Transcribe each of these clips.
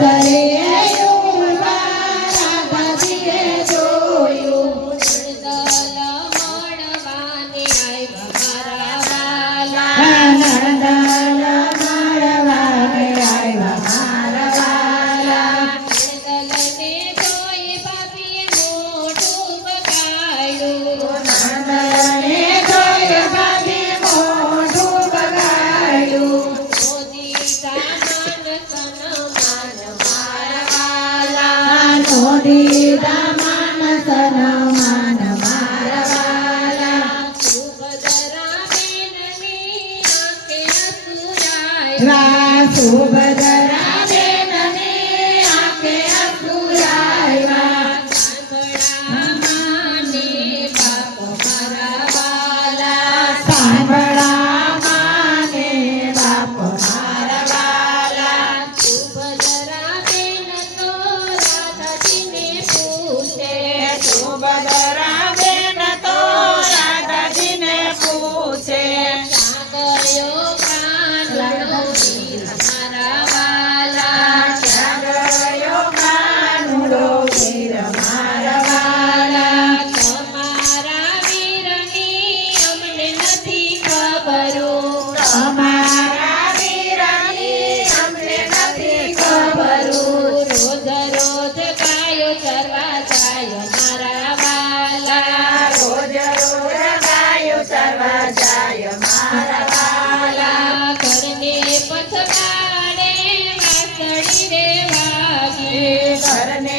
Bye. रासोबरा પથવાડે વાસળી રે વાગે. ઘરને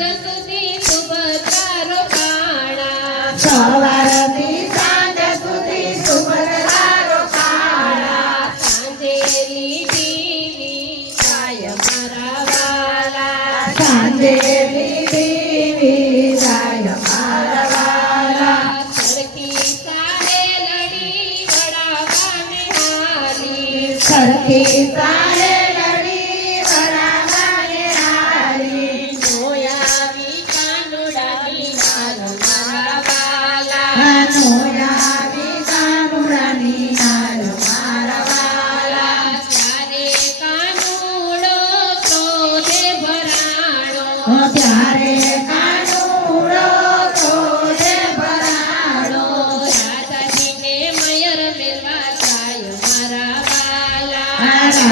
સુધી સુભદ્રારો કાળા સવારથી સાંજ સુધી સુભદ્રારો કાળા સાંજે લીધી સાય મારા વાલા સાંજે લીધી સાય મારા વાલા સરખી સાડે લડી વડાવા નિહાલી સરખી સાડે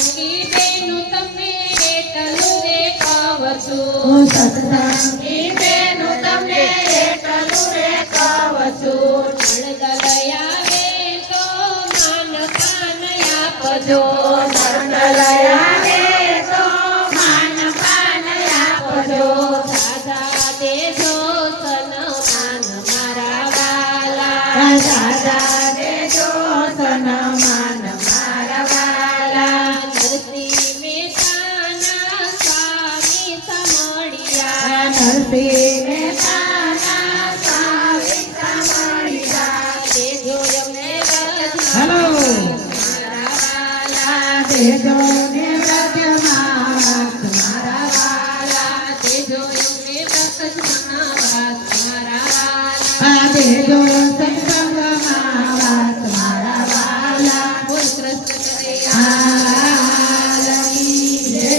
સાક્ષી બેનું તમને રેટલું રેખાવશું સતનામી બેનું તમને રેટલું રેખાવશું નણદ લયાવે તો માન પાન આપજો નણદ લયાવે તો માન પાન આપજો સાદા દેજો સન માન મારા વાલા સાદા નરસિંહ મહેતાના સાવિત્રા મળ્યા દેજો એમને હલો. મારા દેજો ને વ્રજમાં મારા વાલા દેજો એમને વ્રત